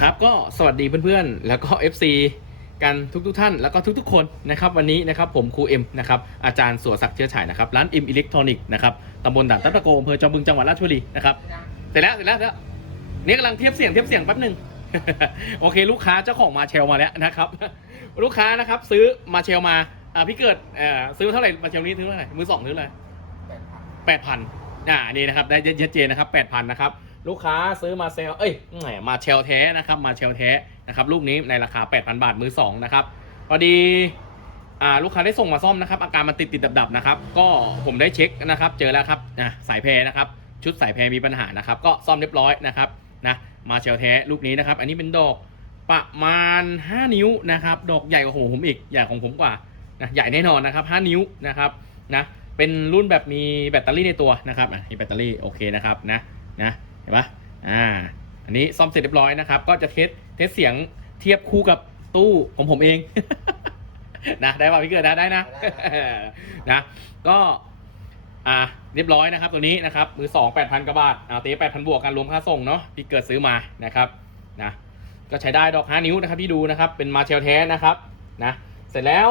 ครับก็สวัสดีเพื่อนๆ แล้วก็ FC กันทุกๆท่านแล้วก็ทุกๆ คนนะครับวันนี้นะครับผมครูเอ็มนะครับอาจารย์สัวศักดิ์เชื้อฉายนะครับร้านอิมอิเล็กทรอนิกส์นะครับตำบลด่านตะตะโกอำเภอจอมบึงจังหวัดราชบุรีนะครับเสร็จแล้วเสร็จแล้วเสร็จแล้วนี่ยกำลังเทียบเสียงเทียบเสียงแป๊บหนึ่ง โอเค ลูกค้าเจ้าของมาเชลมาแล้วนะครับ ลูกค้านะครับซื้อมาเชลมาอ่าพี่เกิดเอ่อซื้อเท่าไหร่มาเชลนี้ซื้อเท่าไหร่มือสองซื้อเท่าไหร่แปดพันอ่านี่นะครับได้ชัดเจนนะครับแปดพันนะครับ ลูกค้าซื้อมาเซลเอ้ยมาเชลแท้นะครับมาเชลแท้นะครับลูกนี้ในราคา 8,000 บาทมือ2นะครับพอดีอ่าลูกค้าได้ส่งมาซ่อมนะครับอาการมันติดติดดับดับๆนะครับก็ผมได้เช็คนะครับ เจอแล้วครับอะสายแพรนะครับชุดสายแพรมีปัญหานะครับก็ซ่อมเรียบร้อยนะครับนะมาเชลแท้ลูกนี้นะครับ อันนี้เป็นดอกประมาณ 5 นิ้วนะครับดอกใหญ่กว่าของผมอีกใหญ่ของผมกว่านะใหญ่แน่นอนนะครับ 5 นิ้วนะครับนะเป็นรุ่นแบบมีแบตเตอรี่ในตัวนะครับอะมีแบตเตอรี่โอเคนะครับนะนะ ห็นปะอ่า อันนี้ซ่อมเสร็จเรียบร้อยนะครับ ก็จะเทสเทสเสียงเทียบคู่กับตู้ของผมเอง นะได้ป่ะพี่เกิดนะได้นะนะก็อ่าเรียบร้อยนะครับตัวนี้นะครับมือสองแปดพันกว่าบาทเอาตีแปดพันบวกกันรวมค่าส่งเนาะพี่เกิดซื้อมานะครับนะก็ใช้ได้ดอกห้านิ้วนะครับที่ดูนะครับ เป็นมาเชลแท้นะครับนะเสร็จแล้ว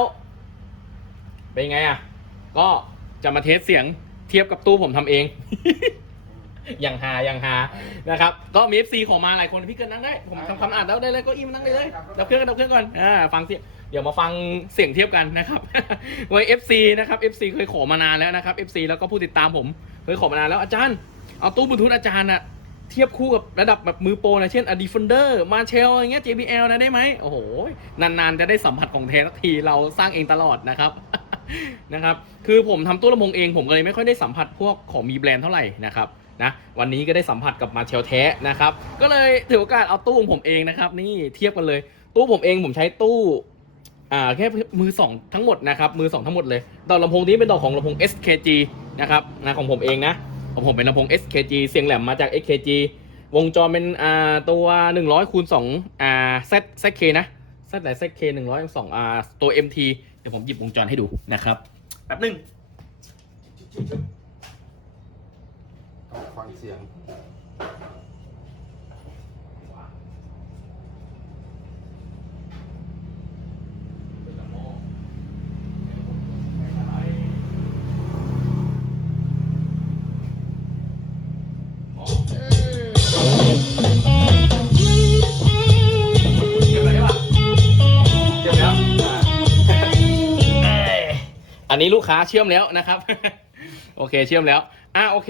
เป็นไงอะก็จะมาเทสเสียงเทียบกับตู้ผมทำเอง อย่างฮาอย่างฮานะครับ ก็มี FC ขอมาหลายคนพี่เกินนั่งได้ ผมทำคำอ่านแล้วได้เลยก็อีมานั่งได้เลยดับเครื่องกันดับเครื่องก่อนอ่าฟังเสียงเดี๋ยวมาฟังเสียงเทียบกันนะครับไว้ FC นะครับ FC เคยขอมานานแล้วนะครับ FC แล้วก็ผู้ติดตามผมเคยขอมานานแล้วอาจารย์เอาตู้บลูทูธอาจารย์อะเทียบคู่กับระดับแบบมือโปรนะเช่น a d i f e n d e r Marshall อย่างเงี้ย JBL นะได้ไหมโอ้โห นานๆ จะได้สัมผัสของแท้สักทีเราสร้างเองตลอดนะครับนะครับ คือผมทำตู้ลำโพงเองผมก็เลยไม่ค่อยได้สัมผัสพวกของมีแบรนด์เท่าไหร่นะครับ นะวันนี้ก็ได้สัมผัสกับมาเชลแท้นะครับ ก็เลยถือโอกาสเอาตู้ของผมเองนะครับ นี่เทียบกันเลย ตู้ผมเองผมใช้ตู้อ่าแค่มือสองทั้งหมดนะครับมือสองทั้งหมดเลยดอกลำโพงนี้เป็นดอกของลำโพง SKG นะครับนะของผมเองนะของผมเป็นลำโพง SKG เสียงแหลมมาจาก SKG วงจรเป็นอ่าตัว 100คูณ2อ่า Z ZK นะ Z ไหน ZK 100 2อ่าตัว MT เดี๋ยวผมหยิบวงจรให้ดูนะครับแป๊บหนึง ฟังเสียงอันนี้ลูกค้าเชื่อมแล้วนะครับ โอเคเชื่อมแล้ว อะโอเค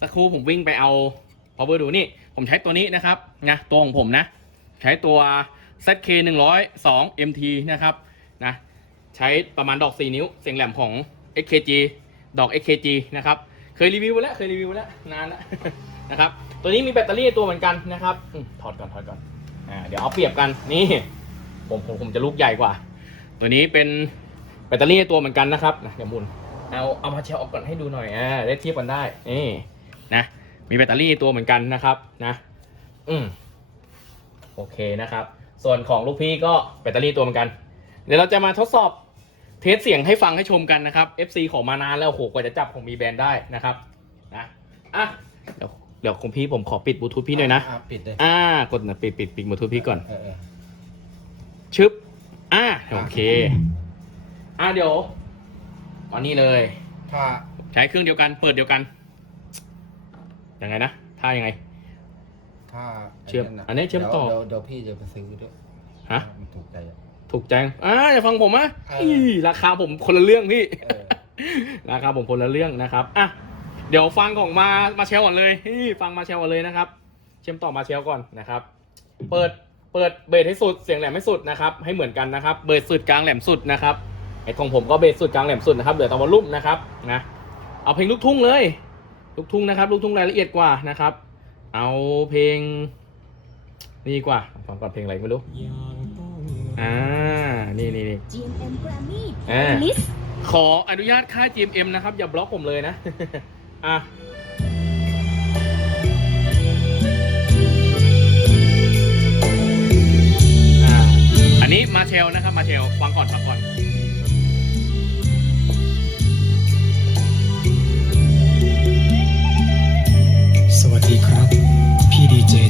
สักครู่ผมวิ่งไปเอา power ดูนี่ ผมใช้ตัวนี้นะครับนะตัวของผมนะ ใช้ตัว ZK 102 MT นะครับนะใช้ประมาณดอก 4 นิ้ว เสียงแหลมของ XKG ดอก XKG นะครับเคยรีวิวไปแล้วเคยรีวิวไปแล้วนานแล้วนะครับตัวนี้มีแบตเตอรี่ตัวเหมือนกันนะครับถอดก่อนถอดก่อนอ่าเดี๋ยวเอาเปรียบกันนี่ผมผมผมจะลูกใหญ่กว่า ตัวนี้เป็นแบตเตอรี่ตัวเหมือนกันนะครับนะเดี๋ยวมุนเอาเอามาเชลออกก่อนให้ดูหน่อยอ่าได้เทียบกันได้นี่ นะ มีแบตเตอรี่ตัวเหมือนกันนะครับนะ อืมโอเคนะครับ ส่วนของลูกพี่ก็แบตเตอรี่ตัวเหมือนกัน เดี๋ยวเราจะมาทดสอบเทสเสียงให้ฟังให้ชมกันนะครับ FC ขอมานานแล้วโอ้โหกว่าจะจับของมีแบรนด์ได้นะครับนะอะเดี๋ยวเดี๋ยวคุณพี่ผมขอปิดบลูทูธพี่หน่อยนะอ่ปิดเลยอ่ากดนะปิดปิดปิดบลูทูธพี่ก่อนเออเออชึบอ่าโอเค อ่าเดี๋ยวตอนนี้เลยถ้าใช้เครื่องเดียวกัน เปิดเดียวกัน ยังไงนะถ้ายังไง ถ้าเชื่อมอันนี้เชื่อมต่อเดี๋ยวเดี๋ยวพี่จะไปซื้อด้วยฮะ มันถูกใจอะถูกใจอ่าอย่าฟังผมอะเอออี้ราคาผมคนละเรื่องพี่ เออ ราคาผมคนละเรื่องนะครับ อะ เดี๋ยวฟังของมา มาเชลก่อนเลยนี่ฟังมาเชลก่อนเลยนะครับ เชื่อมต่อมาเชลก่อนนะครับ เปิด เปิดเบสให้สุด เสียงแหลมให้สุดนะครับ ให้เหมือนกันนะครับ เบสสุดกลางแหลมสุดนะครับ ไอ้ของผมก็เบสสุดกลางแหลมสุดนะครับ เหลือแต่วอลลุ่มนะครับ นะ เอาเพลงลูกทุ่งเลย ลูกทุ่งนะครับลูกทุ่งรายละเอียดกว่านะครับ เอาเพลงนี่ดีกว่าฟังก่อนเพลงอะไรไม่รู้อ่านี่นี่นี่ GMM Grammy อ่า Playlist ขออนุญาตค่าย GMM นะครับ อย่าบล็อกผมเลยนะ อะอ่าอันนี้มาเชลนะครับมาเชลฟังก่อนฟังก่อน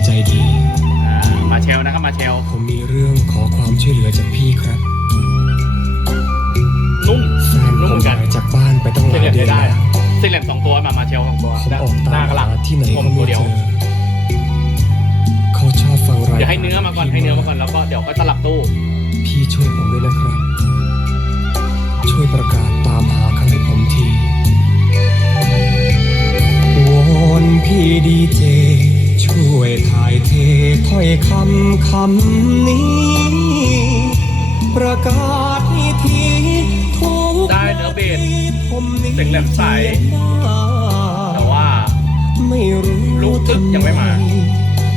ใจดีมาเชลนะครับมาเชลผมมีเรื่องขอความช่วยเหลือจากพี่ครับนุ่มแฟนนุ่มกันจากบ้านไปต้องหลาเยเดือใช้นได้แล้วเนหล่ยสองตัวมามาเชลสองตัวผมออกตามหาที่ไหนผก็มไม่วเดียว เจอเขาชอบฟังรายเดี๋ให้เนื้อมาก่อนให้เนื้อมาก่อนแล้วก็เดี๋ยวก็สลับตู้พี่ช่วยผมด้วยนะครับ ช่วยประกาศตามหาเขาให้ผมทีวอนพี่ดีเจ ช่วยถ่ายเทถ้อยคำคำนี้ ประกาศให้ทีทุกได้เนื้อเบสผมนี้เสียงแหลมใสแต่ว่าไม่รู้ลูกตึกยังไม่มา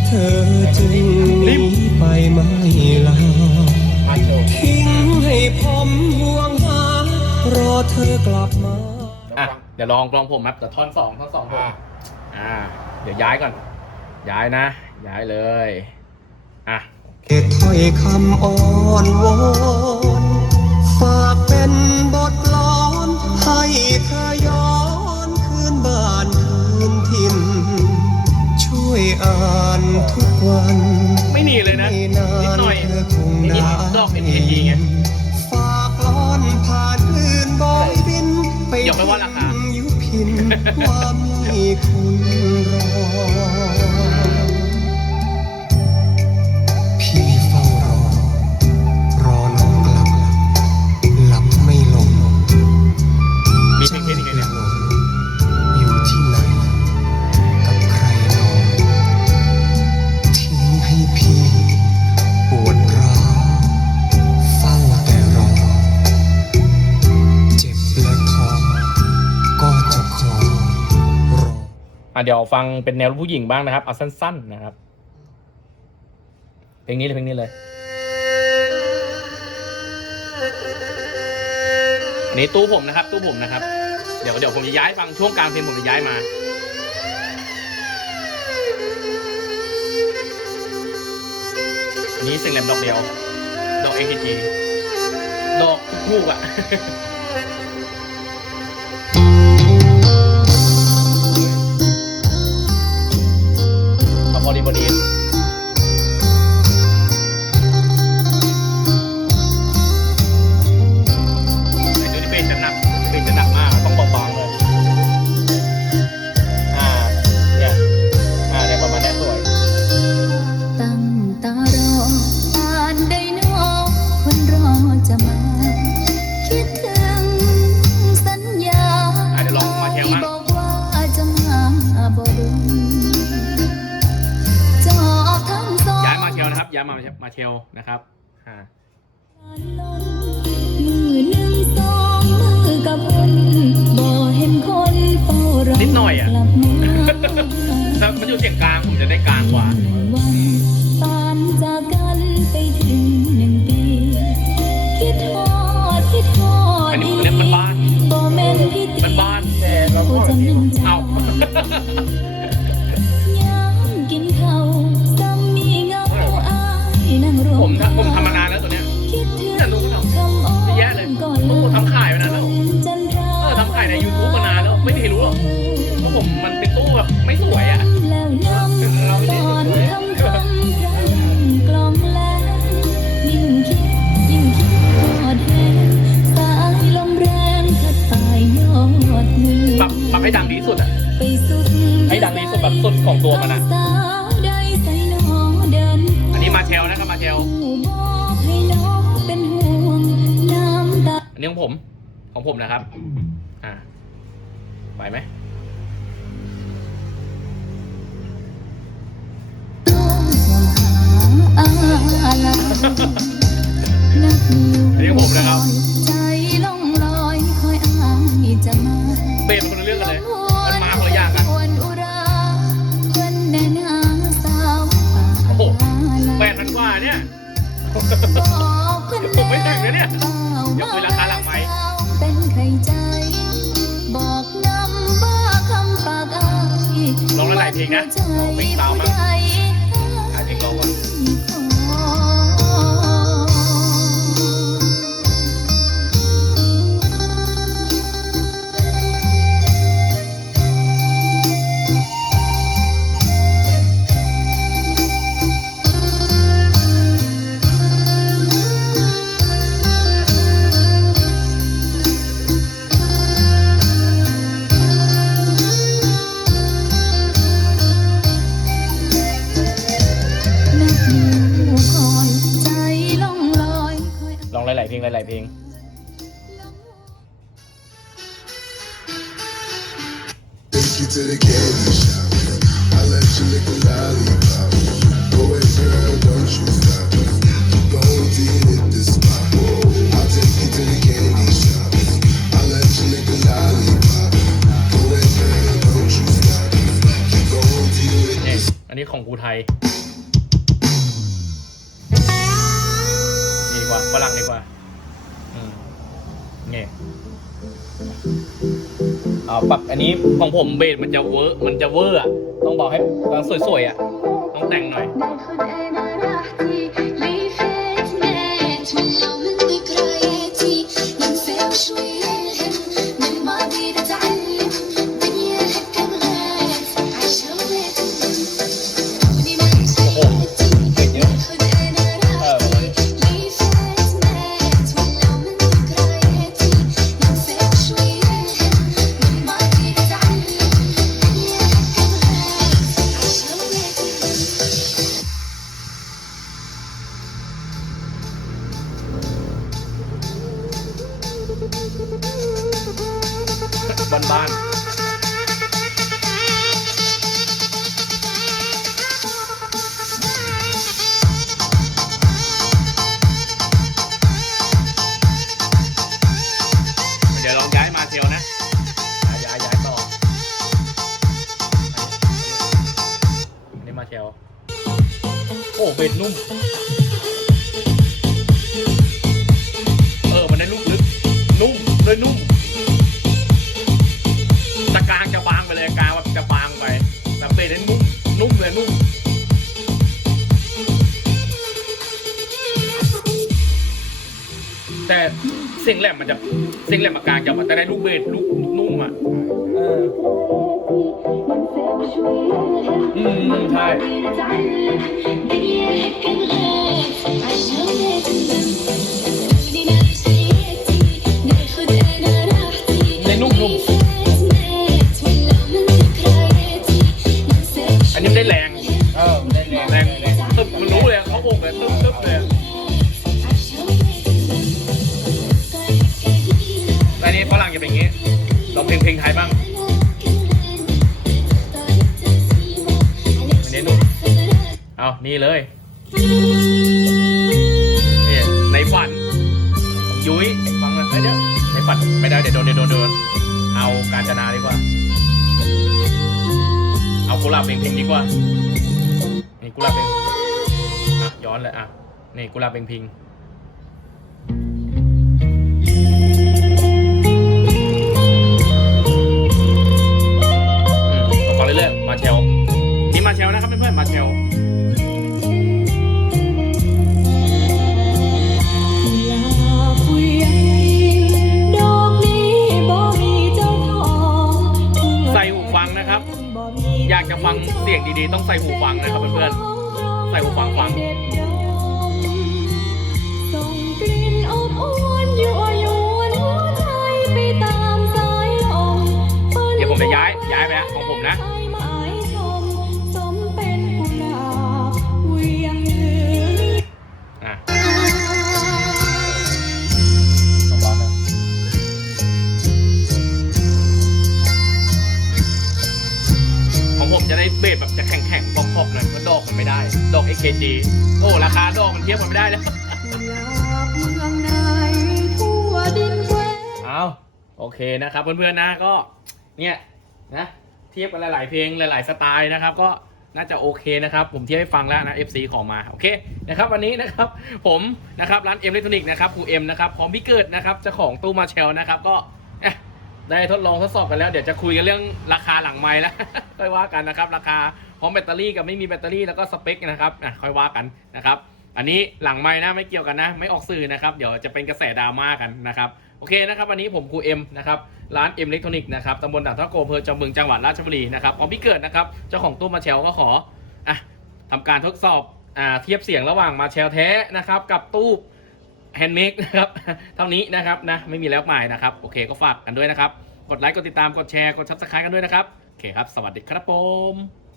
เธอจึงหรีนีบไปไม่ลามาโชว์ทิ้งให้ผมห่วงหารอเธอกลับมาอะเดี๋ยวลองลองผมครับแต่ท่อนสองท่อนสองผมอ่าอ่าเดี๋ยวย้ายก่อน ย้ายนะ ย้ายเลย อะเก็บถ้อยคำอ่อนวอนฝากเป็นบทกลอนให้เธอย้อนคืนบ้านคืนถิ่น ช่วยอ่านทุกวันไม่หนีเลยนะไม่นินาดนหน่อยเธอคงนิดได้ๆดอกเป็นเอทีไงฝากกลอนผ่านคลื่นบอยบินไปอย่าไปว่าราคาถึงยุพินว่ามีคุณรอ อะเดี๋ยวฟังเป็นแนวผู้หญิงบ้างนะครับเอาสั้น ๆ นะครับ เพลงนี้เลยเพลงนี้เลยอันนี้ตู้ผมนะครับ ตู้ผมนะครับ เดี๋ยวเดี๋ยวผมจะย้ายฟังช่วงกลางเพลงผมจะย้ายมาอันนี้เสียงแหลมดอกเดียว ดอกเอทีจีดอกทูกๆอะ เอาพอดี ย้ายมามาเชลนะครับอ่ามือหนึ่งสองมือกับคนบ่เห็นคนเฝ้ารอนิดหน่อยอะกลับมาถ้ามันอยู่เสียงกลางผมจะได้กลางกว่า ให้ดังดีที่สุดอะไปสุดให้ดังดีที่สุดแบบสุดของตัวมันอะสาวใดใส่หนอเดินอันนี้มาเชลนะครับมาเชลผู้บอกให้น้องเป็นห่วงน้ำตาอันนี้ของผมของผมนะครับ อ่าไหวไหมห่วงหาอะไรนักอยู่อันนี้ของผมนะครับ ผมไม่ถึงนะเนี่ยเฝ้าเดี๋ยวคุยราคาหลังไมค์เป็นใครใจ บอกนำว่าคำฝากอายลองหลายๆเพลงนะเพลงสาวมั้ง you to the candy shop. I let you lick a lollipop. Go ahead, girl, don't you stop. Keep going till you hit the spot. I'll take you to the candy shop. I let you lick a lollipop. Go ahead, girl, don't you stop. Keep going till you hit นี่ the อันนี้ของกูไทยนี่ดีกว่าฝรั่งดีกว่า อ่าปรับอันนี้ของผมเบสมันจะเวอร์มันจะเวอร์อะต้องบอกให้ต้องสวยๆอะต้องแต่งหน่อย ได้ขึ้น เบสนุ่ม เออ มันได้ลูกลึก นุ่มเลยนุ่ม ตะกางจะบางไปเลยกลางแบบจะบางไปแต่เบสนั้นุ่ม นุ่มเลยนุ่มแต่เสียงแหลมมันจะเสียงแหลมมากลางจะมาแต่ได้ลูกเบสลูกนุ่มอะ เออ อืมใช่ในนุ่มนุ่มอันนี้ได้แรงเออได้แรงแรงตึ๊บมันรู้เลยเขาโอกเลยตึบตึบเลยแต่อันนี้ฝรั่งจะเป็นอย่างงี้เราเพลงเพลงไทยบ้าง นี่เลยเนี่ยในฝันของยุ้ยฟังเลยเดี๋ยวในฝันไม่ได้เดี๋ยวโดนเดี๋ยวโดนโดนเอาการจนาดีกว่า เอากุหลาบเพลงเพลงดีกว่านี่กุหลาบเพลงอะย้อนเลยอะนี่กุหลาบเพลงเพลง ฟังเสียงดีๆ ต้องใส่หูฟังนะครับเพื่อนๆ ใส่หูฟังฟังส่งกลิ่นอบอวนยั่วยวนหัวใจไปตามสายลมเดี๋ยวผมจะย้ายย้ายไปแล้วของผมนะ ดอก AKG โอ้ราคาดอกมันเทียบกันไม่ได้แล้วกุหลาบเมืองในทั่วดินแคว้นเอาโอเคนะครับเพื่อนๆนะก็เนี่ยนะเทียบกันหลายๆเพลงหลายๆสไตล์นะครับ ก็น่าจะโอเคนะครับ ผมเทียบให้ฟังแล้วนะ FC ขอมาโอเคนะครับวันนี้นะครับผมนะครับร้านเอ็มอิเล็กทรอนิกส์นะครับครูเอ็มนะครับพร้อมพี่เกิดนะครับเจ้าของตู้มาเชลนะครับก็เอ๊ะ ได้ทดลองทดสอบกันแล้วเดี๋ยวจะคุยกันเรื่องราคาหลังไม้แล้ว ค่อยว่ากันนะครับ ราคาพร้อมแบตเตอรี่กับไม่มีแบตเตอรี่แล้วก็สเปคนะครับอะค่อยว่ากันนะครับ อันนี้หลังไม้นะไม่เกี่ยวกันนะ ไม่ออกสื่อนะครับ เดี๋ยวจะเป็นกระแสดราม่ากันนะครับโอเคนะครับวันนี้ผมครูเอ็มนะครับร้านเอ็มอิเล็กทรอนิกส์นะครับตำบลด่านท่าโกเภอจอมบึงจังหวัดราชบุรีนะครับของพี่เกิดนะครับเจ้าของตู้มาเชลก็ขออะทำการทดสอบอ่าเทียบเสียงระหว่างมาเชลแท้นะครับกับตู้ แฮนด์เมดนะครับ เท่านี้นะครับนะไม่มีแล้วใหม่นะครับ โอเคก็ฝากกันด้วยนะครับ กดไลค์ กดติดตามกดแชร์ กดซับสไครต์กันด้วยนะครับ โอเคครับ สวัสดีครับผม